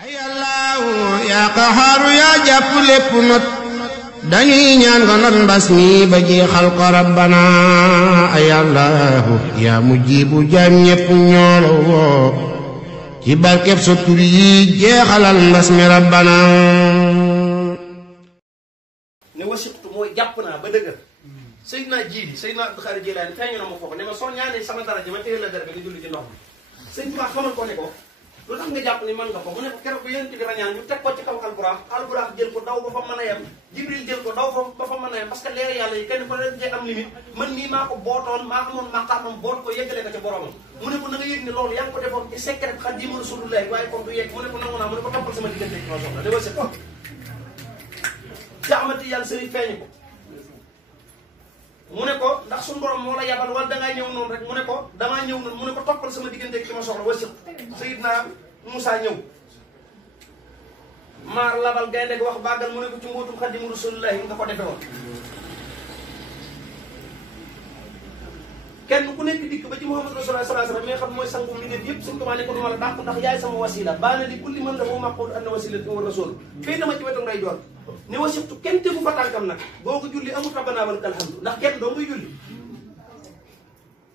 ay Allahu yaa qahaaru yaa jàpp lépp not dañuy ñaan nga not mbas mi ba jeexal ko rabbana ay Allahu yaa mujjibu jaam ñépp ñoolo woo ci barkeb sa tur yi jeexalal mbas mi rabbana ne wasiqtu mooy jàpp naa ba dëgër Seydina Jiili Seydina Abdou Khadre Jilaani feeñu na ma foofu ne ma soo ñaanee sama daraja ma téye la dara nga julli ci ndox mi sëñ Tuubaa xamal ko ne ko lu tax nga jàpp ni mën nga ko mu ne ko keroog bi yonent bi rañaan ñu teg ko ci kaw alburaax jël ko daw ba fa mën a yem Jibril jël ko daw ba fa mën a yem parce que leer yàlla yi kenn ko ne am limite man nii maa ko bootoon maa xamoon maqaamam boot ko yeggale ko ca boromam mu ne ko na nga yëg ne loolu yaa ngi ko defoon ci secret Xaadimu Rasuulullaahi waaye comme du yegg mu ne ko nangu naa mu ne ko toppal sama diggante ci ma soxla de wasi ko jaamati yàlla sëriñ feeñu ko mu ne ko ndax suñu borom moo la yabal wala dangaa ñëw noonu rek mu ne ko damaa ñëw noonu mu ne ko toppal sama diggante ki ma soxla wasi Seydina Moussa ñëw maar labal gaynde gi wax bàggal mu ne ko ci mbootum Xaadimu Rasuulullaahi nga ko defe woon kenn ku nekk dikk ba ci Muhammad Rasulullah sallallahu alayhi wasallam mi nga xam mooy sangu mi def yëpp suñu tumaa ne ko duma la dàq ndax yaay sama wasila baana li kulli man lahu maqul anna wasilati wa rasul fii dama ci wetu nday joor ne wasixtu kenn tegu fa tànkam nag boo ko julli amul rabbana wa lakal hamdu ndax kenn doo ngay julli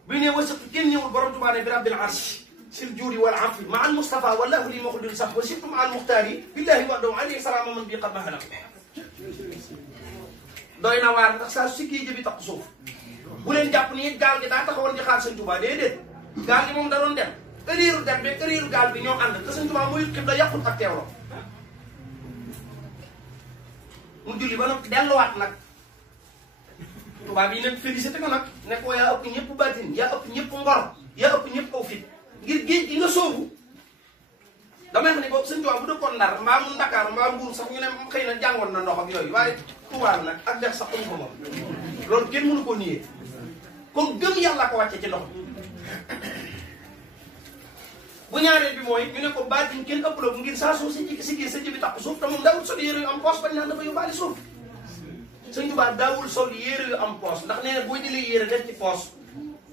bi ne wasixtu kenn ñëwul borom Tuubaa ne bi rabbil arsh sil juuri wal afi ma al mustafa wallahu li maxudul sax wasixtu ma al muxtaari billahi wa daw alayhi salaama man bi qad mahala doy na waar ndax saa sikki jëbi tax suuf bu leen jàpp ni gaal gi daa taxawoon di xaar sëñ Tuubaa déedéet gaal gi moom da doon dem këriiru dem be këriiru gaal bi ñoo ànd te sëñ Tuubaa muy xib la yàqul ak teewloo mu julli ba nag delluwaat nag tubaab yi nag félicité ko nag ne ko yaa ëpp ñëpp baatin yaa ëpp ñëpp ngor yaa ëpp ñëpp aw fit ngir géej gi nga soobu damay xam ne boobu sëñ Tuubaa bu dëkkoon Ndar mbaa mu Ndakaar mbaa Mbuur sax ñu ne xëy na jàngoon na ndox ak yooyu waaye Tuubaa nag ak dex sax amu ko moom loolu kenn mënu koo niyee comme gëm yàlla ko wàcce ci ndox bu ñaareel bi mooy ñu ne ko baatin kenn ëpp la bu ngir saa suuf si sa jëbi tax suuf te moom daawul sol yére yu am poos bañ naan dafa yóbbaale suuf sëñ Tuubaa daawul sol yére yu am poos ndax nee na boo jëlee yére def ci poos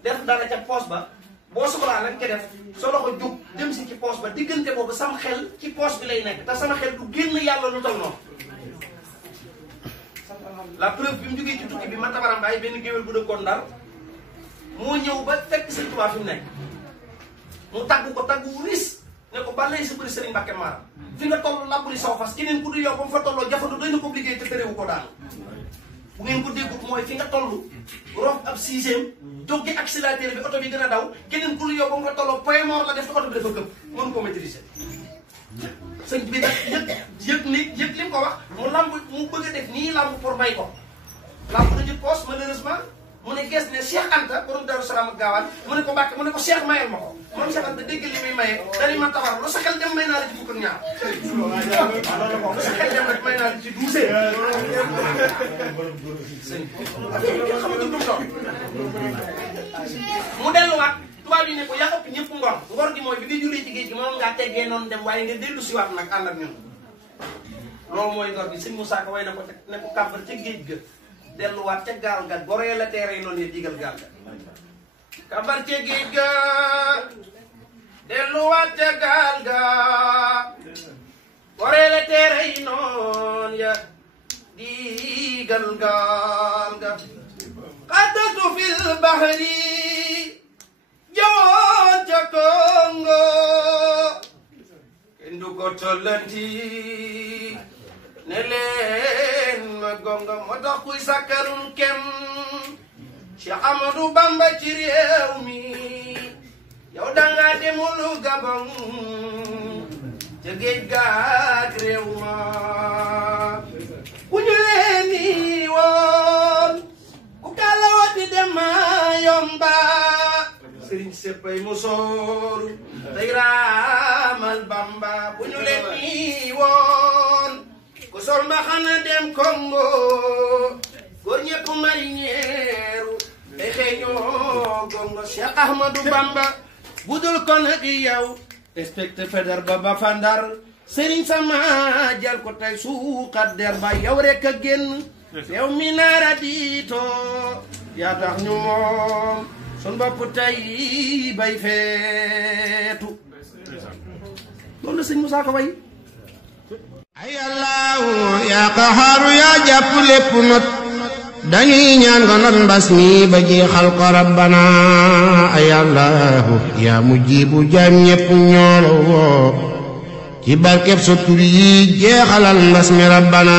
def dara ca poos ba boo soxlaa nag ke def soo loxo jóg dem si ci poos ba diggante boobu sam xel ci poos bi lay nekk te sama xel du génn yàlla lu tal noonu la preuve bi mu jógee ci tukki bi ma tabarambaay benn géwél bu dëkkoon Ndar moo ñëw ba fekk sëñ Tuubaa fi mu nekk mu tagg ko tagg wu ris ne ko ba lay sa bëri Sëriñ Mbàkke Maaram fi nga toll labbuli saw fas keneen ku du yow ba mu fa tolloo jafandu doy na ko liggéey te tëréwu ko daanu bu ngeen ko déggut mooy fi nga toll rof ab sixième jóg ci accélérateur bi oto bi gën a daw keneen ku du yow ba mu fa tolloo point mort la def te oto bi dafa këpp mënu ko maîtriser sëñ bi nag yëg li mu ko wax mu lamb mu bëgg a def nii lamb pour may ko lamb na ci poos malheureusement mu ne gees ne Cheikh Anta borom Daaru Salaam ak Gaawaan mu ne ko Mbàkke mu ne ko Cheikh mayel ma ko moom Cheikh Anta dégg li muy maye dañu ma tabar lu sa xel dem may naa la ci fukk ak ñaar loolu la ko lu sa xel dem rek may naa la ci 12 sëñ kenn xamatu dum doon mu delluwaat tubaab yi ne ko yaa ëpp ñëpp ngor gi mooy bi nga jullee ci géej gi moom ngaa teggee noonu dem waaye nga dellu siwaat nag ànd ak ñun loolu mooy ngor gi sëñ Moussa Ka way na ko ne ko kàmbar ca géej ga delluwaat ca gaal ga goree la teere yi noonu ye digal gaal ga kàmbar ca géej ga delluwaat ca gaal ga goree la teere yi noonu ya digal gaal ga xaddatu fil bahri jawoon ca Congo kenn du ko tollanti ne leen ma gonga moo tax kuy sàkkalum kem Cheikh Amadou Bamba ci réew mi yow danga demul Gabon ca géej gaag réew ma ku ñu leen ni woon ku kàlla wati dem yomba sëriñ seppay musóoru tey raamal Bamba bu ñu leen ni woon ku sol mbaxana dem Congo góor ñëpp mariñeeru te xeeñoo gongo Cheikh Ahmadou Bamba budul ko nag yow respecte feder ba fa Ndar sëriñ sama jël ko tey suuxat der ba yow rek a génn yow mi naara diito yaa tax ñu moom sun bopp tey bay feetu loolu la sëñ Moussa Ka way ay Allahu yaa qaxaaru yaa jàpp lépp not dañuy ñaan nga not mbas mi ba jeexal ko rabbana ay Allahu yaa mujjibu jaam ñépp ñoolo woo ci barkeb sa tur yi jeexalal mbas mi rabbana